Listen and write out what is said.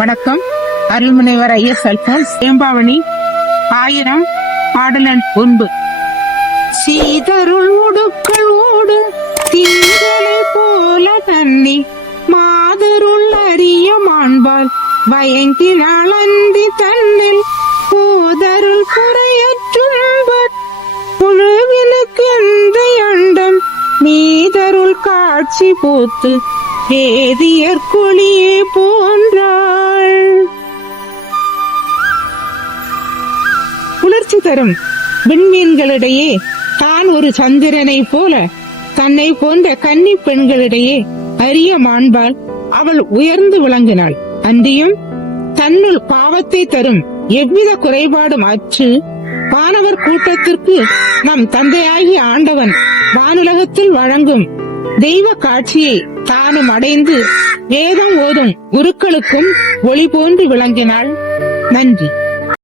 வணக்கம். அருள்முனைவர் ஐஎஸ் அல்போன்ஸ் சேம்பாவணி ஆயிரம் பாடலன் ஒன்பு. சீதருள் உடுக்கள் ஓடு தீங்களை போல தண்ணி மாதருள் அறிய மாண்பால் வயங்கினாள் அந்தி தன்னில் போதருள் குறையற்றும்பர் புழுவினுக்கு எந்த அண்டம் நீதருள் காட்சி பூத்து வேதியர் போன்றார். உணர்ச்சி தரும். விண்மீன்களிடையே தான் ஒரு சந்திரனை போல தன்னை போன்ற கன்னி பெண்களிடையே அரிய மாண்பால் அவள் உயர்ந்து விளங்கினாள். அன்றியும் தன்னுள் பாவத்தை தரும் எவ்வித குறைபாடும் அச்சு வானவர் கூட்டத்திற்கு நம் தந்தையாகிய ஆண்டவன் வானுலகத்தில் வழங்கும் தெய்வ காட்சியை தானும் அடைந்து வேதம் ஓதும் குருக்களுக்கும் ஒளி போன்று விளங்கினாள். நன்றி.